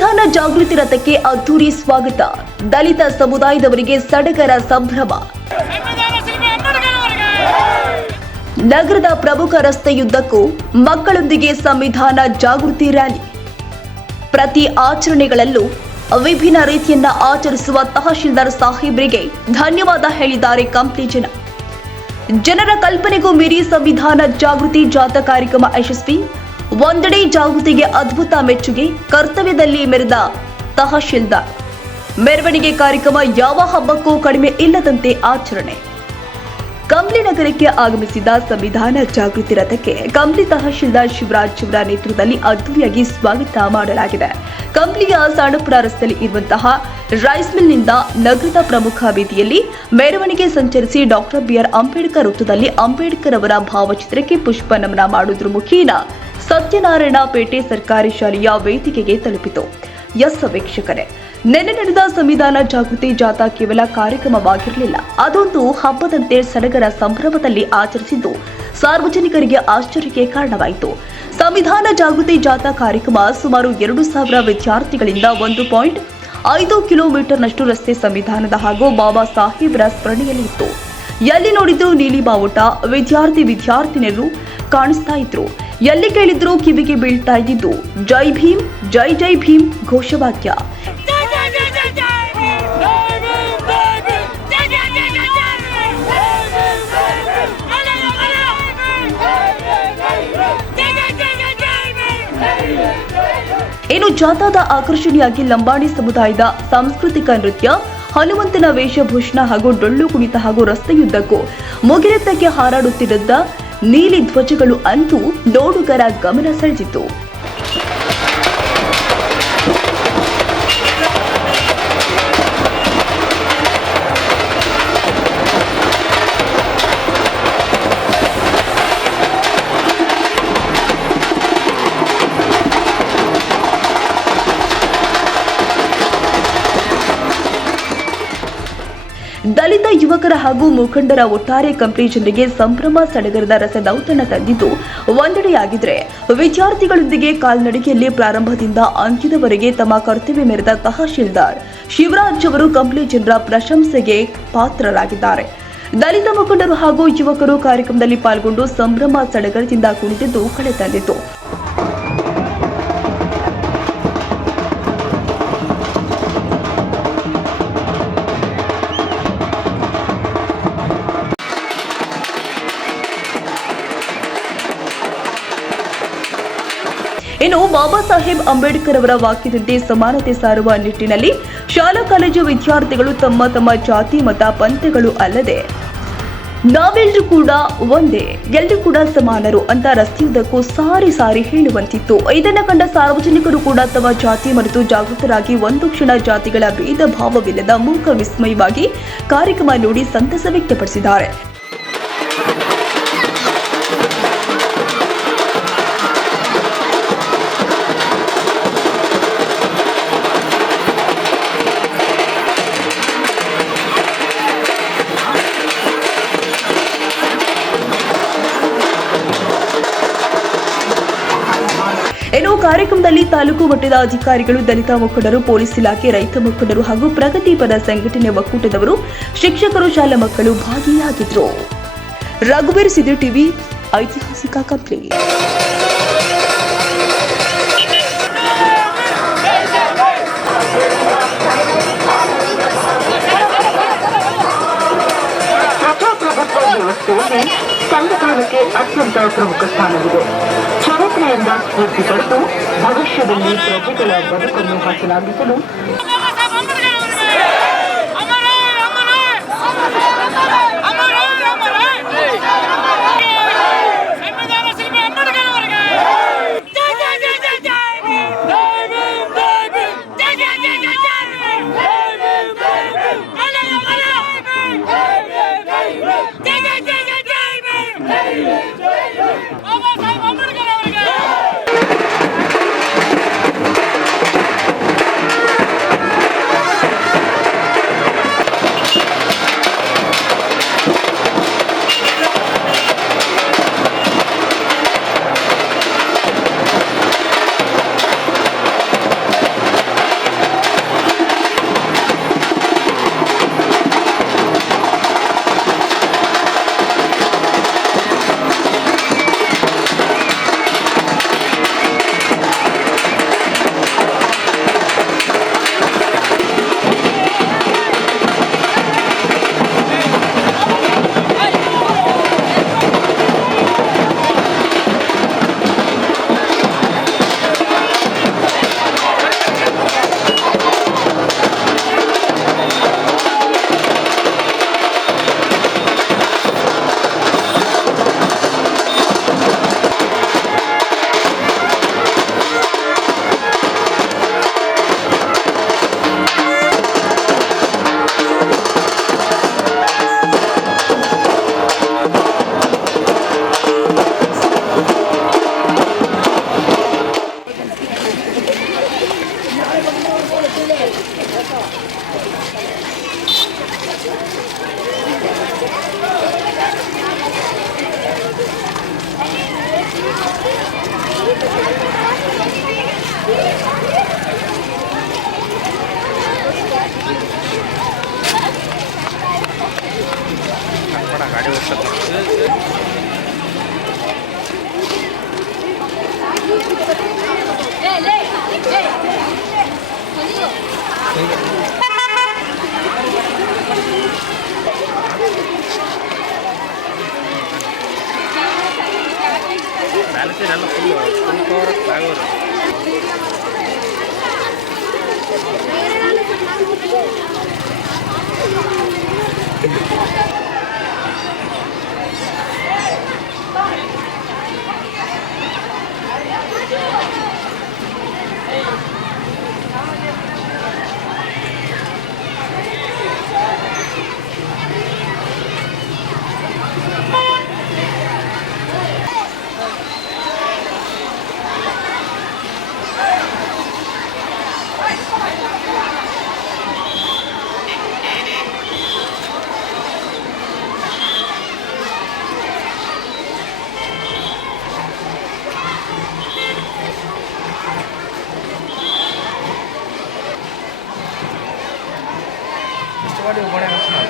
ಸಂವಿಧಾನ ಜಾಗೃತಿ ರಥಕ್ಕೆ ಅದ್ದೂರಿ ಸ್ವಾಗತ. ದಲಿತ ಸಮುದಾಯದವರಿಗೆ ಸಡಗರ ಸಂಭ್ರಮ. ನಗರದ ಪ್ರಮುಖ ರಸ್ತೆಯುದ್ದಕ್ಕೂ ಮಕ್ಕಳೊಂದಿಗೆ ಸಂವಿಧಾನ ಜಾಗೃತಿ ರ್ಯಾಲಿ. ಪ್ರತಿ ಆಚರಣೆಗಳಲ್ಲೂ ವಿಭಿನ್ನ ರೀತಿಯನ್ನ ಆಚರಿಸುವ ತಹಶೀಲ್ದಾರ್ ಸಾಹೇಬ್ರಿಗೆ ಧನ್ಯವಾದ ಹೇಳಿದ್ದಾರೆ ಕಂಪ್ಲಿ ಜನ. ಜನರ ಕಲ್ಪನೆಗೂ ಮೀರಿ ಸಂವಿಧಾನ ಜಾಗೃತಿ ಜಾಥಾ ಕಾರ್ಯಕ್ರಮ ಯಶಸ್ವಿ. ಒಂದೆಡೆ ಜಾಗೃತಿಗೆ ಅದ್ಭುತ ಮೆಚ್ಚುಗೆ, ಕರ್ತವ್ಯದಲ್ಲಿ ಮೆರೆದ ತಹಶೀಲ್ದಾರ್. ಮೆರವಣಿಗೆ ಕಾರ್ಯಕ್ರಮ ಯಾವ ಹಬ್ಬಕ್ಕೂ ಕಡಿಮೆ ಇಲ್ಲದಂತೆ ಆಚರಣೆ. ಕಂಪ್ಲಿ ನಗರಕ್ಕೆ ಆಗಮಿಸಿದ ಸಂವಿಧಾನ ಜಾಗೃತಿ ರಥಕ್ಕೆ ಕಂಪ್ಲಿ ತಹಶೀಲ್ದಾರ್ ಶಿವರಾಜ್ ಅವರ ನೇತೃತ್ವದಲ್ಲಿ ಅದ್ದೂರಿಯಾಗಿ ಸ್ವಾಗತ ಮಾಡಲಾಗಿದೆ. ಕಂಪ್ಲಿಯ ಸಾಣಪುರ ರಸ್ತೆಯಲ್ಲಿ ಇರುವಂತಹ ರೈಸ್ ಮಿಲ್ನಿಂದ ನಗರದ ಪ್ರಮುಖ ಬೀದಿಯಲ್ಲಿ ಮೆರವಣಿಗೆ ಸಂಚರಿಸಿ ಡಾಕ್ಟರ್ ಬಿಆರ್ ಅಂಬೇಡ್ಕರ್ ವೃತ್ತದಲ್ಲಿ ಅಂಬೇಡ್ಕರ್ ಅವರ ಭಾವಚಿತ್ರಕ್ಕೆ ಪುಷ್ಪ ನಮನ ಮಾಡುವುದರ ಮುಖೇನ ಸತ್ಯನಾರಾಯಣ ಪೇಟೆ ಸರ್ಕಾರಿ ಶಾಲೆಯ ವೇದಿಕೆಗೆ ತಲುಪಿತು. ಎಸ್ ವೀಕ್ಷಕರೇ, ನಿನ್ನೆ ನಡೆದ ಸಂವಿಧಾನ ಜಾಗೃತಿ ಜಾಥಾ ಕೇವಲ ಕಾರ್ಯಕ್ರಮವಾಗಿರಲಿಲ್ಲ, ಅದೊಂದು ಹಬ್ಬದಂತೆ ಸಡಗರ ಸಂಭ್ರಮದಲ್ಲಿ ಆಚರಿಸಿದ್ದು ಸಾರ್ವಜನಿಕರಿಗೆ ಆಶ್ಚರ್ಯಕ್ಕೆ ಕಾರಣವಾಯಿತು. ಸಂವಿಧಾನ ಜಾಗೃತಿ ಜಾಥಾ ಕಾರ್ಯಕ್ರಮ ಸುಮಾರು 2,000 ವಿದ್ಯಾರ್ಥಿಗಳಿಂದ 1.5 ಕಿಲೋಮೀಟರ್ನಷ್ಟು ರಸ್ತೆ ಸಂವಿಧಾನದ ಹಾಗೂ ಬಾಬಾ ಸಾಹೇಬ್ರ ಸ್ಮರಣೆಯಲ್ಲಿ ಇತ್ತು. ಎಲ್ಲಿ ನೋಡಿದ್ರು ನೀಲಿ ಬಾವುಟ, ವಿದ್ಯಾರ್ಥಿನಿಯರು ಕಾಣಿಸ್ತಾ ಇದ್ರು. ಎಲ್ಲಿ ಕೇಳಿದ್ರು ಕಿವಿಗೆ ಬೀಳ್ತಾ ಇದ್ದಿದ್ದು ಜೈ ಭೀಮ್, ಜೈ ಜೈ ಭೀಮ್ ಘೋಷವಾಕ್ಯ. ಇನ್ನು ಜಾಥಾದ ಆಕರ್ಷಣೆಯಾಗಿ ಲಂಬಾಣಿ ಸಮುದಾಯದ ಸಾಂಸ್ಕೃತಿಕ ನೃತ್ಯ, ಹನುಮಂತನ ವೇಷಭೂಷಣ ಹಾಗೂ ಡೊಳ್ಳು ಕುಣಿತ ಹಾಗೂ ರಸ್ತೆಯುದ್ದಕ್ಕೂ ಮುಗಿಲೆತ್ತಕ್ಕೆ ಹಾರಾಡುತ್ತಿದ್ದ ನೀಲಿ ಧ್ವಜಗಳು ಅಂತೂ ನೋಡುಗರ ಗಮನ ಸೆಳೆದಿತ್ತು. ದಲಿತ ಯುವಕರ ಹಾಗೂ ಮುಖಂಡರ ಒಟ್ಟಾರೆ ಕಂಪ್ಲಿ ಜನರಿಗೆ ಸಂಭ್ರಮ ಸಡಗರದ ರಸದೌತಣ ತಂದಿದ್ದು ಒಂದೆಡೆಯಾಗಿದ್ರೆ, ವಿದ್ಯಾರ್ಥಿಗಳೊಂದಿಗೆ ಕಾಲ್ನಡಿಗೆಯಲ್ಲಿ ಪ್ರಾರಂಭದಿಂದ ಅಂತ್ಯದವರೆಗೆ ತಮ್ಮ ಕರ್ತವ್ಯ ಮೆರೆದ ತಹಶೀಲ್ದಾರ್ ಶಿವರಾಜ್ ಅವರು ಕಂಪ್ಲಿ ಜನರ ಪ್ರಶಂಸೆಗೆ ಪಾತ್ರರಾಗಿದ್ದಾರೆ. ದಲಿತ ಮುಖಂಡರು ಹಾಗೂ ಯುವಕರು ಕಾರ್ಯಕ್ರಮದಲ್ಲಿ ಪಾಲ್ಗೊಂಡು ಸಂಭ್ರಮ ಸಡಗರದಿಂದ ಕುಣಿದಿದ್ದು ಕಳೆ ತಂದಿತು. ಇನ್ನು ಬಾಬಾ ಸಾಹೇಬ್ ಅಂಬೇಡ್ಕರ್ ಅವರ ವಾಕ್ಯದಂತೆ ಸಮಾನತೆ ಸಾರುವ ನಿಟ್ಟಿನಲ್ಲಿ ಶಾಲಾ ಕಾಲೇಜು ವಿದ್ಯಾರ್ಥಿಗಳು ತಮ್ಮ ತಮ್ಮ ಜಾತಿ ಮತ ಪಂಥಗಳು ಅಲ್ಲದೆ ನಾವೆಲ್ಲರೂ ಕೂಡ ಒಂದೇ, ಎಲ್ಲರೂ ಕೂಡ ಸಮಾನರು ಅಂತ ರಸ್ತೆಯುದ್ದಕ್ಕೂ ಸಾರಿ ಹೇಳುವಂತಿತ್ತು. ಇದನ್ನ ಕಂಡ ಸಾರ್ವಜನಿಕರು ಕೂಡ ತಮ್ಮ ಜಾತಿ ಮರೆತು ಜಾಗೃತರಾಗಿ ಒಂದು ಕ್ಷಣ ಜಾತಿಗಳ ಭೇದ ಭಾವವಿಲ್ಲದ ಮೂಕ ವಿಸ್ಮಯವಾಗಿ ಕಾರ್ಯಕ್ರಮ ನೋಡಿ ಸಂತಸ ವ್ಯಕ್ತಪಡಿಸಿದ್ದಾರೆ. ಇನ್ನು ಕಾರ್ಯಕ್ರಮದಲ್ಲಿ ತಾಲೂಕು ಮಟ್ಟದ ಅಧಿಕಾರಿಗಳು, ದಲಿತ ಮುಖಂಡರು, ಪೊಲೀಸ್ ಇಲಾಖೆ, ರೈತ ಮುಖಂಡರು ಹಾಗೂ ಪ್ರಗತಿಪರ ಸಂಘಟನೆ ಒಕ್ಕೂಟದವರು, ಶಿಕ್ಷಕರು, ಶಾಲಾ ಮಕ್ಕಳು ಭಾಗಿಯಾಗಿದ್ದರು. ರಘುವೀರ್ ಸಿದ್ದು ಟಿವಿ, ಐತಿಹಾಸಿಕ ಕಂಪ್ಲಿ. ಸಂವಿಧಾನಕ್ಕೆ ಅತ್ಯಂತ ಪ್ರಮುಖ ಸ್ಥಾನವಿದೆ. ಚರಿತ್ರೆಯಿಂದ ಸ್ಫೂರ್ತಿ ಪಡೆದು ಭವಿಷ್ಯದಲ್ಲಿ ಪ್ರಜೆಗಳ ಬದುಕನ್ನು ಹಸನಾಗಿಸಲು ಮಾಡಿ ಒಬ್ಬನೇ ಅನಿಸ್ತಾರೆ.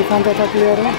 এখানটা থাকলে আরো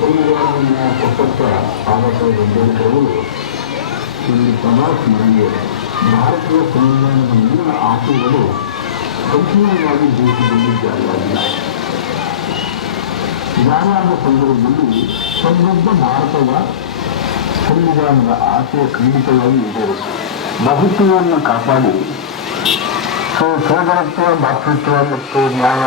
ಸಂವಿಧಾನ ಕೊಟ್ಟಂತ ಆಡಳಿತ ಬೆಂಬಲಿತರು ಇಲ್ಲಿ ಪ್ರವಾಸ ಮಾಡಿದ್ದಾರೆ. ಭಾರತೀಯ ಸಂವಿಧಾನದ ಮೂಲ ಆಶಯಗಳು ಸಂಪೂರ್ಣವಾಗಿ ದೇಶದಲ್ಲಿ ಜಾರಿಯಾಗಿಲ್ಲ. ಜಾರಿಯಾದ ಸಂದರ್ಭದಲ್ಲಿ ಸಮೃದ್ಧ ಭಾರತದ ಸಂವಿಧಾನದ ಆಶಯ ಖಂಡಿತವಾಗಿ ಇದೆ. ಬಹುತ್ವವನ್ನು ಕಾಪಾಡಿ ಸೋದರತ್ವ, ಭಾತೃತ್ವ ಮತ್ತು ನ್ಯಾಯ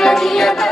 ಹರಿಯದ